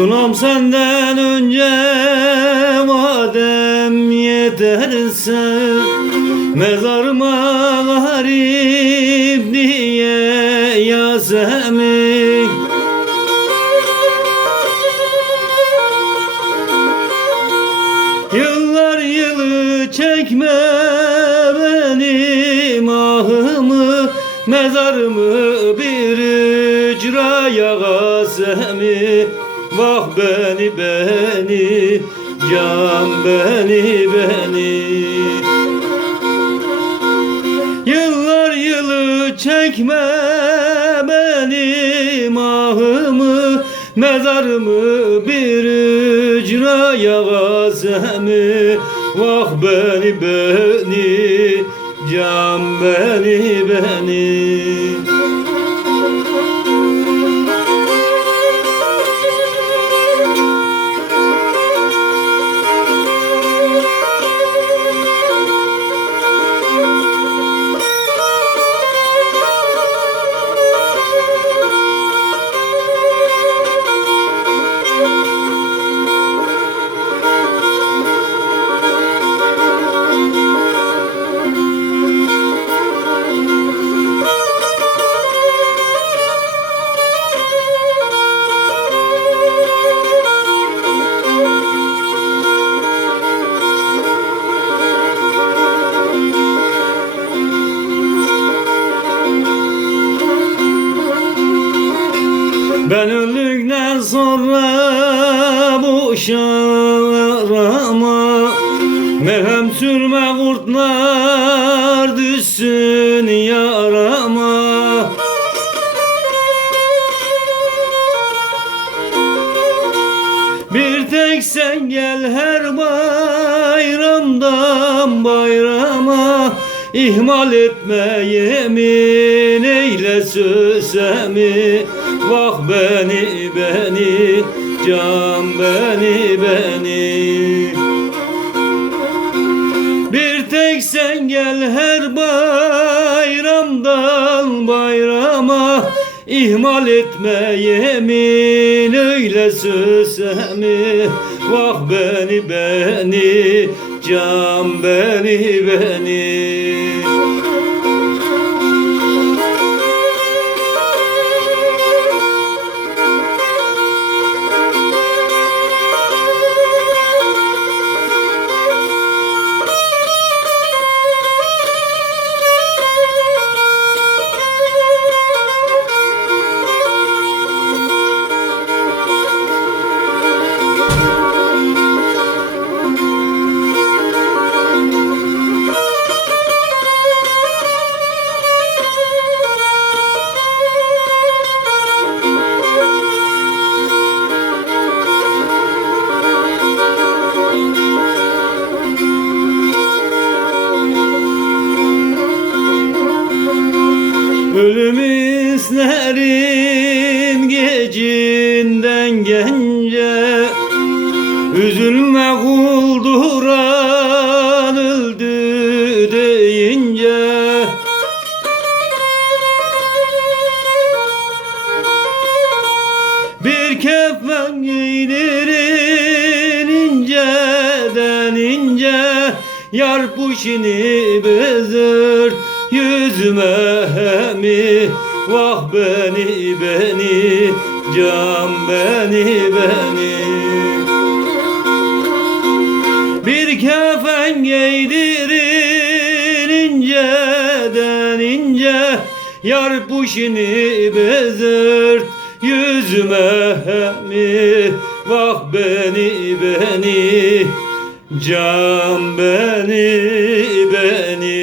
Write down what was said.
Ağam senden önce madem yeterse Mezarıma garip diye yazemi. Yıllar yılı çekme benim ahımı Mezarımı bir ücraya gazemi Vah beni beni can beni beni. Yıllar yılı çekme benim ahımı Mezarımı bir ücraya gazemi Vah beni beni can beni beni Ben öldükten sonra bu şarama Merhem sürme kurtlar düşsün yarama. Bir tek sen gel her bayramdan bayrama. İhmal etme yemin eyle sözemi Vah beni beni can beni beni. Bir tek sen gel her bayramdan bayrama İhmal etme yemin öyle sözemi Vah beni beni can beni beni Ölümü isterim gecinden gence Üzülme kulduran öldü deyince. Bir kefen giydirin inceden ince Yar puşini bezir yüzüme mi? Vah beni beni can beni beni. Bir kefen giydirin inceden ince Yar puşini bezirt yüzüme mi? Vah beni beni can beni beni